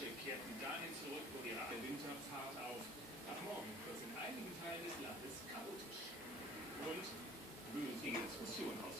Deutsche kehrten dahin zurück, wo ihre Winter Fahrt auf. Ab morgen wird in einigen Teilen des Landes chaotisch. Und böse Diskussion aus.